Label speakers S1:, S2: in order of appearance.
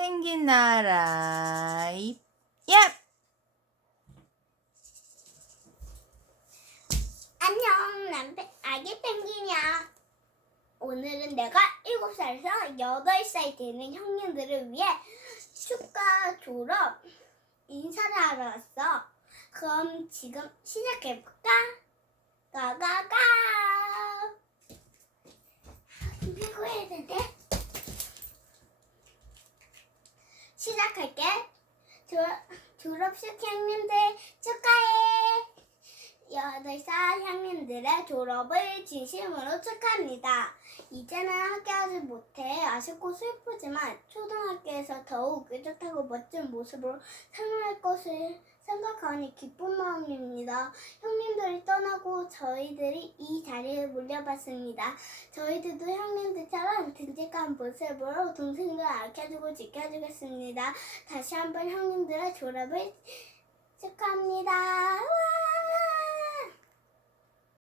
S1: 펭귄 나라 이 얍!
S2: 안녕, 난 펭- 아기 펭귄이야. 오늘은 내가 7살에서 8살 되는 형님들을 위해 축가 졸업 인사를 하러 왔어. 그럼 지금 시작해볼까? 가가가! 준비고 해야 되는데? 시작할게. 졸, 졸업식 형님들 축하해! 여덟 살 형님들의 졸업을 진심으로 축하합니다. 이제는 함께하지 못해 아쉽고 슬프지만 초등학교에서 더욱 의젓하고 멋진 모습으로 생활할 것을 생각하니 기쁜 마음입니다. 형님들이 떠나고 저희들이 이 자리에 물려받습니다. 저희들도 형님들처럼 듬직한 모습으로 동생들 아껴주고 지켜주겠습니다. 다시 한번 형님들의 졸업을 축하합니다.